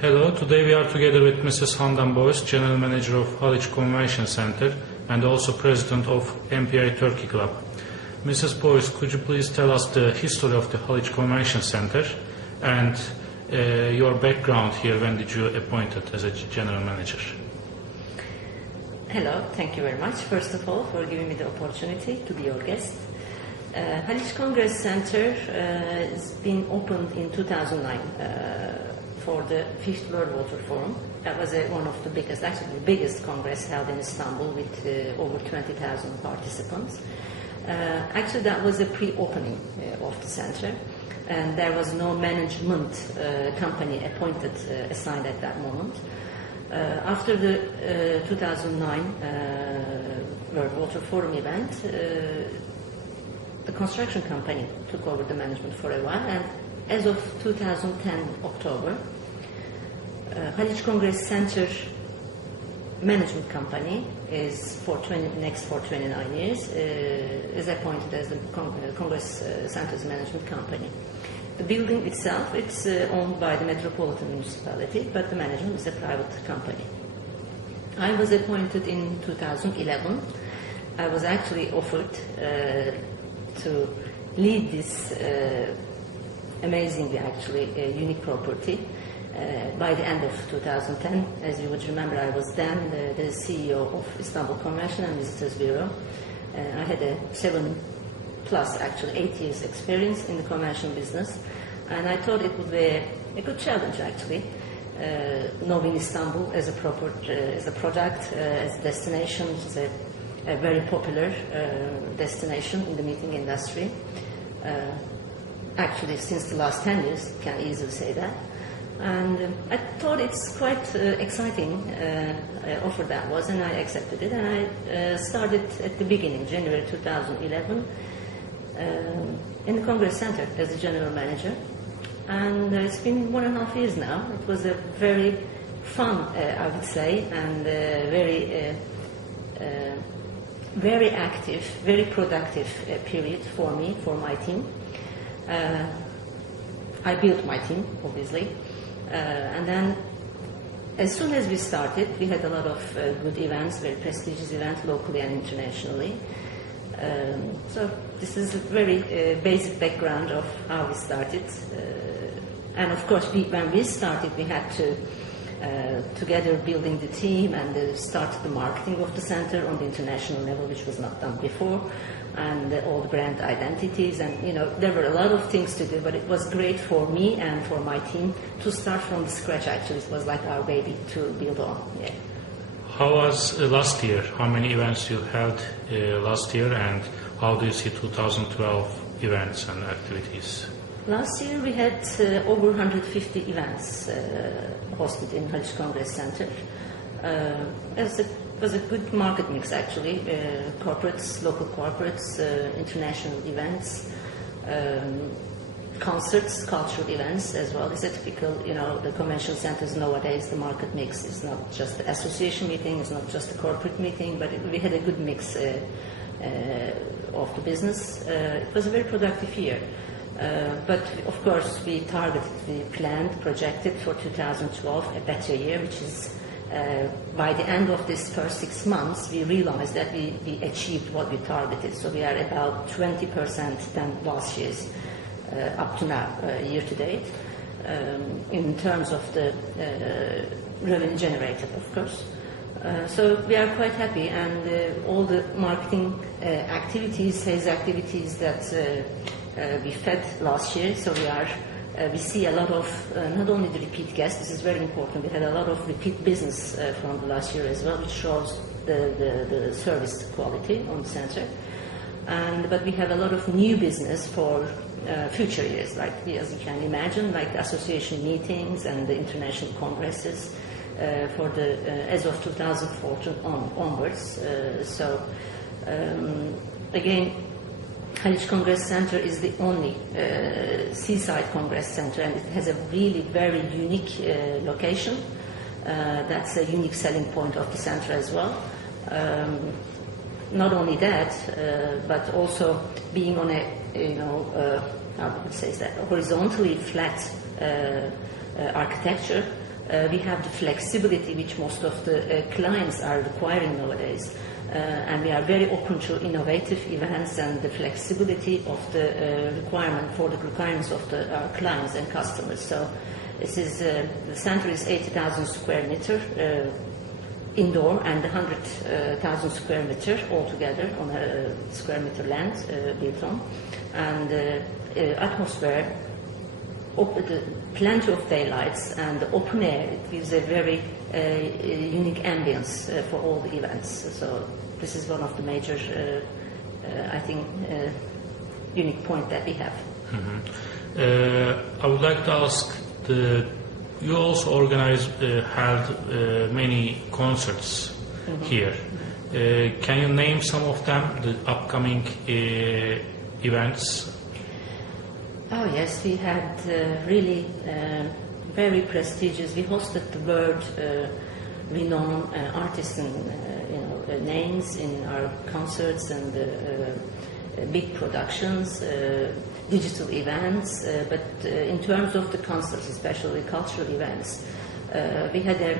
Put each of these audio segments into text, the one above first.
Hello, today we are together with Mrs. Handan Boyce, General Manager of Haliç Convention Center and also President of MPI Turkey Club. Mrs. Boyce, could you please tell us the history of the Haliç Convention Center and your background here? When did you appointed as a General Manager? Hello, thank you very much, first of all, for giving me the opportunity to be your guest. Haliç Congress Center has been opened in 2009 for the 5th World Water Forum. That was one of the biggest, actually the biggest congress held in Istanbul with over 20,000 participants. Actually, that was a pre-opening of the center, and there was no management company appointed, assigned at that moment. After the 2009 World Water Forum event, the construction company took over the management for a while, and as of 2010 October, Haliç Congress Center management company is for 29 years is appointed as the Congress Center's management company. The building itself, it's owned by the Metropolitan Municipality, but the management is a private company. I was appointed in 2011. I was actually offered to lead this amazingly, unique property by the end of 2010. As you would remember, I was then the CEO of Istanbul Convention and Visitors Bureau. I had a 8 years experience in the convention business, and I thought it would be a good challenge, actually, knowing Istanbul as a product, as a destination, which is a very popular destination in the meeting industry. Actually, since the last 10 years, can easily say that. And I thought it's quite exciting offer that was, and I accepted it. And I started at the beginning, January 2011, in the Congress Center as the General Manager. And it's been 1.5 years now. It was a very fun, I would say, and very active, very productive period for me, for my team. I built my team, obviously. And then, as soon as we started, we had a lot of good events, very prestigious events, locally and internationally. So this is a very basic background of how we started. And of course, when we started, we had to together building the team and start the marketing of the center on the international level, which was not done before, and all the brand identities, and there were a lot of things to do, but it was great for me and for my team to start from scratch. Actually, it was like our baby to build on. Yeah. How was last year? How many events you held last year, and how do you see 2012 events and activities? Last year we had over 150 events hosted in Haliç Congress Center. It was a good market mix, actually. Corporates, local corporates, international events, concerts, cultural events as well. It's a typical, the convention centers nowadays, the market mix is not just the association meeting, it's not just the corporate meeting, but we had a good mix of the business. It was a very productive year. But of course, we planned, projected for 2012 a better year, which is by the end of this first 6 months, we realized that we achieved what we targeted. So we are about 20% than last year's up to now, year to date, in terms of the revenue generated, of course. So we are quite happy, and all the marketing activities, sales activities that we fed last year. So we see a lot of not only the repeat guests. This is very important. We had a lot of repeat business from the last year as well, which shows the service quality on the center. But we have a lot of new business for future years, like as you can imagine, like the association meetings and the international congresses for as of 2014 onwards. Again, Haliç Congress Center is the only seaside congress center, and it has a really very unique location. That's a unique selling point of the center as well. Not only that, but also being on a, how would say that, horizontally flat architecture, We have the flexibility which most of the clients are requiring nowadays. And we are very open to innovative events and the flexibility of the requirements of our clients and customers. So this is the center is 80,000 square meter indoor and 100,000 square meter altogether on a square meter land built on, and atmosphere. Plenty of daylights and open air. It gives a very unique ambience for all the events. So this is one of the major, I think, unique point that we have. I would like to ask, you also held many concerts here. Can you name some of them, the upcoming events? Oh yes, we had really very prestigious. We hosted the world renowned artists and names in our concerts and big productions, digital events. But in terms of the concerts, especially cultural events, we had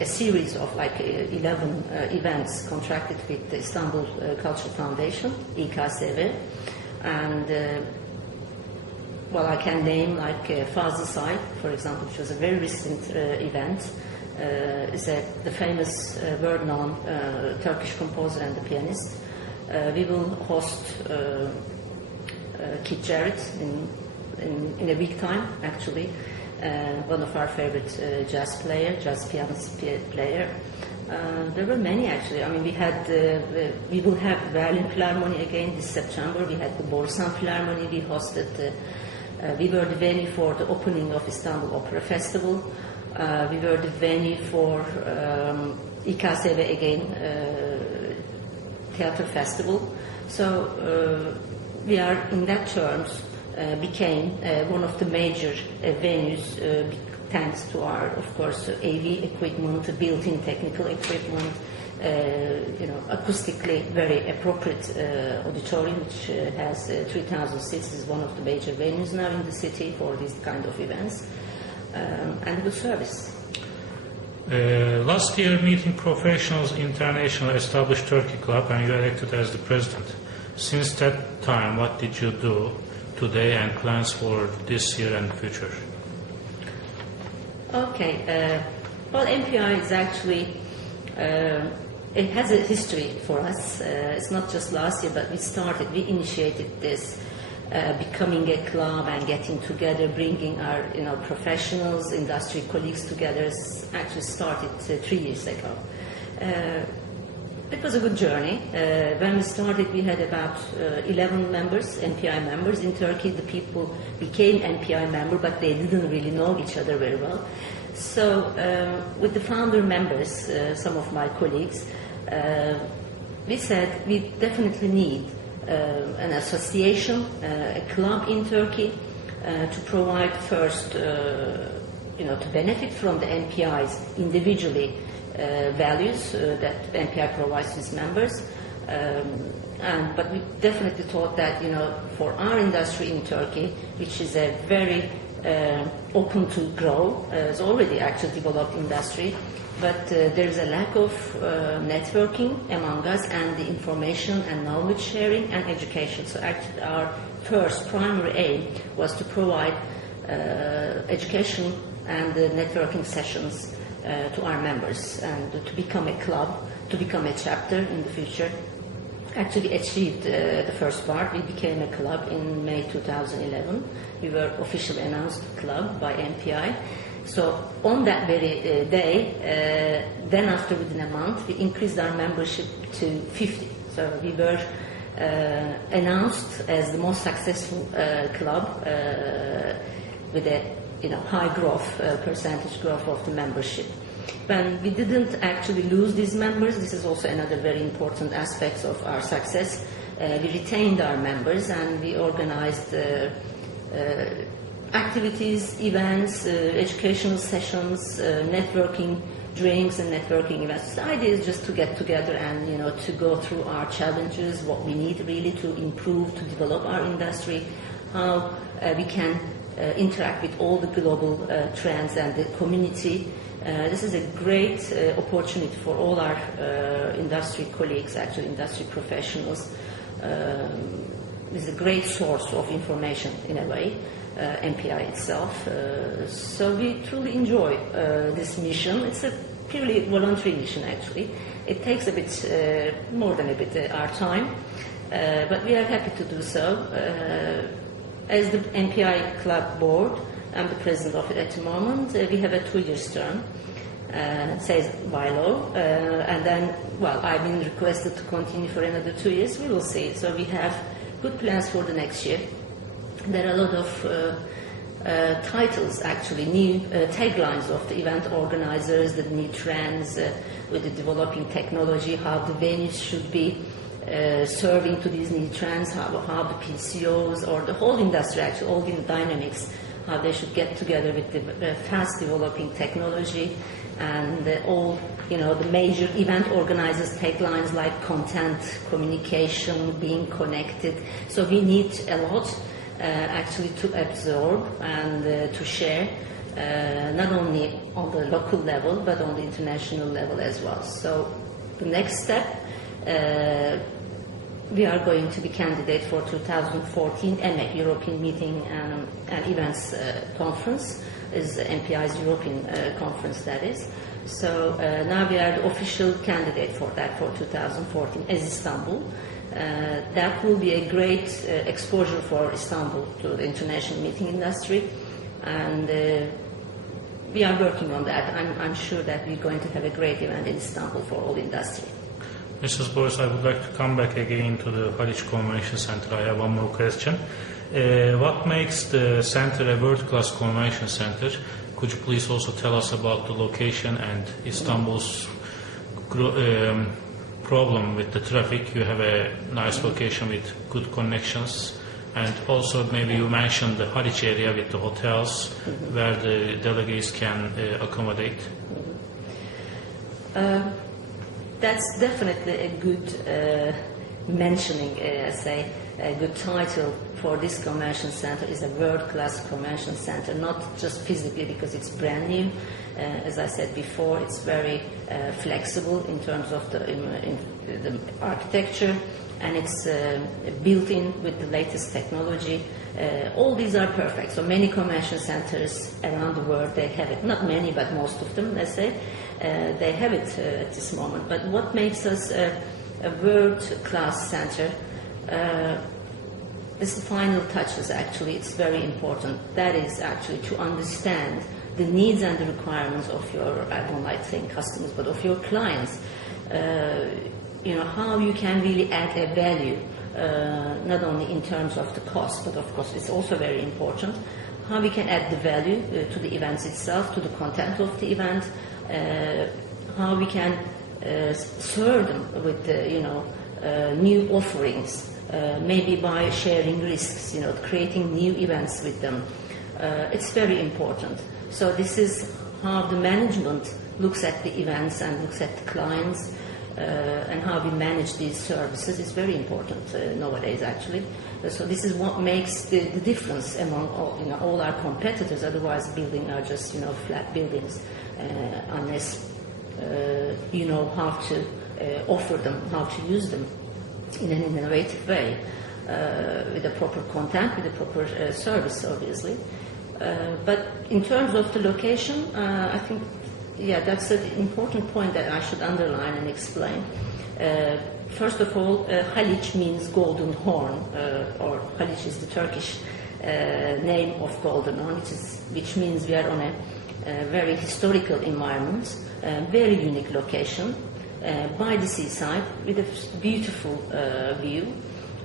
a series of like 11 events contracted with the Istanbul Cultural Foundation, İKSV, and well, I can name like Fazıl Say, for example, which was a very recent event. Is the famous, world-known Turkish composer and the pianist. We will host Keith Jarrett in a week time, actually. One of our favorite jazz pianist player. There were many actually. I mean, we will have Berlin Philharmonic again this September. We had the Borsan Philharmonic. We hosted. We were the venue for the opening of Istanbul Opera Festival. We were the venue for İKSV again Theatre Festival. So we are in that terms became one of the major venues thanks to our, of course, AV equipment, built-in technical equipment, acoustically very appropriate auditorium, which has 3,000 seats, is one of the major venues now in the city for these kind of events, and good service. Last year, Meeting Professionals International established Turkey Club, and you were elected as the president. Since that time, what did you do today and plans for this year and future? Okay, well, MPI is actually it has a history for us. It's not just last year, but we initiated this, becoming a club and getting together, bringing our professionals, industry colleagues together. Actually started 3 years ago. It was a good journey. When we started, we had about 11 members, MPI members in Turkey. The people became MPI member, but they didn't really know each other very well. So with the founder members, some of my colleagues, we said we definitely need an association, a club in Turkey to provide first, to benefit from the MPI's individually values that MPI provides its members. But we definitely thought that, for our industry in Turkey, which is a very open to grow, it's already actually developed industry, but there is a lack of networking among us and the information and knowledge sharing and education. So actually our first primary aim was to provide education and networking sessions to our members and to become a club, to become a chapter in the future. Actually achieved the first part. We became a club in May 2011. We were officially announced club by MPI. So on that very day, then after within a month, we increased our membership to 50. So we were announced as the most successful club with a high growth, percentage growth of the membership. When we didn't actually lose these members, this is also another very important aspect of our success. We retained our members and we organized activities, events, educational sessions, networking drinks and networking events. The idea is just to get together and to go through our challenges, what we need really to improve, to develop our industry, how we can interact with all the global trends and the community. This is a great opportunity for all our industry colleagues, actually industry professionals. It's a great source of information in a way, MPI itself. So we truly enjoy this mission. It's a purely voluntary mission actually. It takes a bit, more than a bit our time, but we are happy to do so. As the MPI Club Board, I'm the president of it at the moment. We have a 2-year term, says by law, and then, well, I've been requested to continue for another 2 years. We will see. So we have good plans for the next year. There are a lot of titles, actually, new taglines of the event organizers, the new trends with the developing technology, how the venues should be serving to these new trends, how the PCOs or the whole industry, actually, all the dynamics, how they should get together with the fast developing technology, and all, you know, the major event organizers take lines like content, communication, being connected. So we need a lot actually to absorb and to share, not only on the local level but on the international level as well. So the next step, we are going to be candidate for 2014 EMEC, European Meeting and Events Conference, is MPI's European conference, that is. So now we are the official candidate for that for 2014 as Istanbul. That will be a great exposure for Istanbul to the international meeting industry, and we are working on that. I'm sure that we're going to have a great event in Istanbul for all industry. Mrs. Boyce, I would like to come back again to the Haliç Convention Center. I have one more question. What makes the center a world-class convention center? Could you please also tell us about the location and Istanbul's problem with the traffic? You have a nice location with good connections, and also maybe you mentioned the Haliç area with the hotels where the delegates can accommodate. That's definitely a good mentioning, say, a good title for this convention center is a world-class convention center, not just physically because it's brand new. As I said before, it's very flexible in terms of the architecture, and it's built in with the latest technology. All these are perfect. So many convention centers around the world, they have it. Not many, but most of them, let's say, they have it at this moment. But what makes us a world-class center, this final touches, actually, it's very important. That is actually to understand the needs and the requirements of your, I don't like saying customers, but of your clients. You know, how you can really add a value, not only in terms of the cost, but of course it's also very important. How we can add the value to the events itself, to the content of the event, how we can serve them with, new offerings, maybe by sharing risks, creating new events with them. It's very important. So this is how the management looks at the events and looks at the clients, and how we manage these services is very important nowadays, actually. So this is what makes the difference among all our competitors. Otherwise, buildings are just flat buildings, unless you know how to offer them, how to use them in an innovative way, with the proper content, with the proper service, obviously. But in terms of the location, I think, that's an important point that I should underline and explain. First of all, Haliç means golden horn, or Haliç is the Turkish name of golden horn, which means we are on a very historical environment, very unique location, by the seaside, with a beautiful view,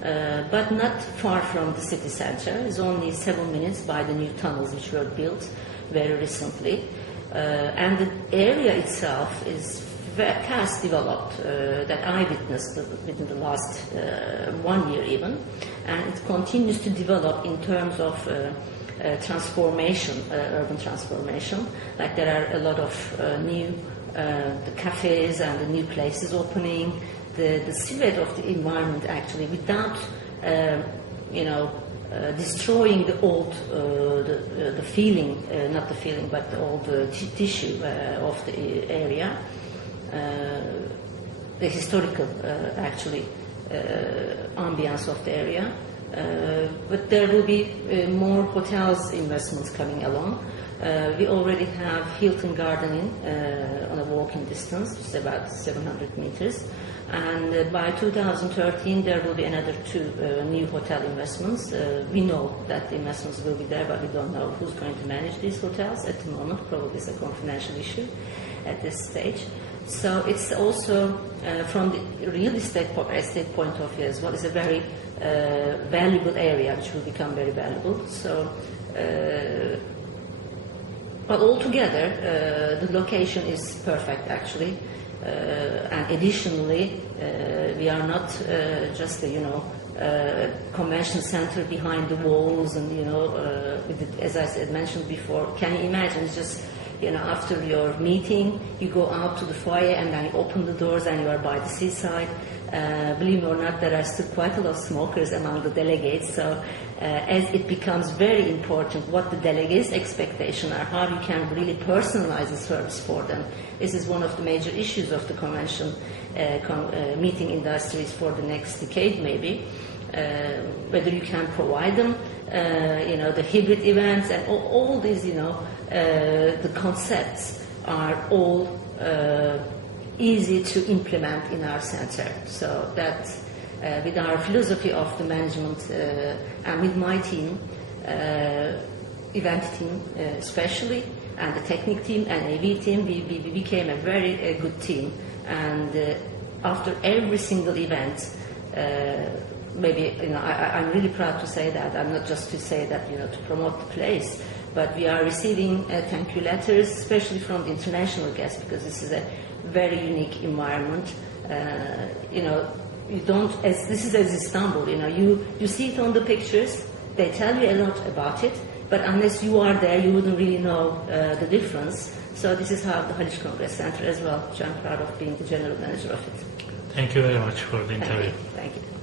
but not far from the city center. It's only 7 minutes by the new tunnels which were built very recently. And the area itself is fast developed, that I witnessed within the last 1 year even, and it continues to develop in terms of transformation, urban transformation. Like there are a lot of new the cafes and the new places opening, the silhouette of the environment actually, without destroying the old, the feeling, not the feeling, but the old tissue of the area, the historical, actually, ambience of the area. But there will be more hotels investments coming along. We already have Hilton Garden Inn on a walking distance, which is about 700 meters. And by 2013, there will be another 2 new hotel investments. We know that the investments will be there, but we don't know who's going to manage these hotels at the moment. Probably it's a confidential issue at this stage. So it's also, from the real estate point of view as well, it's a very valuable area, which will become very valuable. So, but altogether, the location is perfect, actually. And additionally, we are not just a convention center behind the walls, and as I said, mentioned before. Can you imagine? It's just after your meeting, you go out to the foyer and then you open the doors and you are by the seaside. Believe me or not, there are still quite a lot of smokers among the delegates. So, as it becomes very important what the delegates' expectations are, how you can really personalize the service for them. This is one of the major issues of the convention meeting industries for the next decade, maybe. Whether you can provide them, the hybrid events and all these, the concepts are all easy to implement in our center. So that with our philosophy of the management and with my team, event team especially, and the technical team and AV team, we became a very good team. And after every single event, maybe I'm really proud to say that. I'm not just to say that to promote the place, but we are receiving thank you letters, especially from the international guests, because this is a very unique environment. You don't, as this is as Istanbul. You see it on the pictures. They tell you a lot about it, but unless you are there, you wouldn't really know the difference. So this is how the Haliç Congress Center as well, which I'm proud of being the general manager of it. Thank you very much for the interview. Thank you.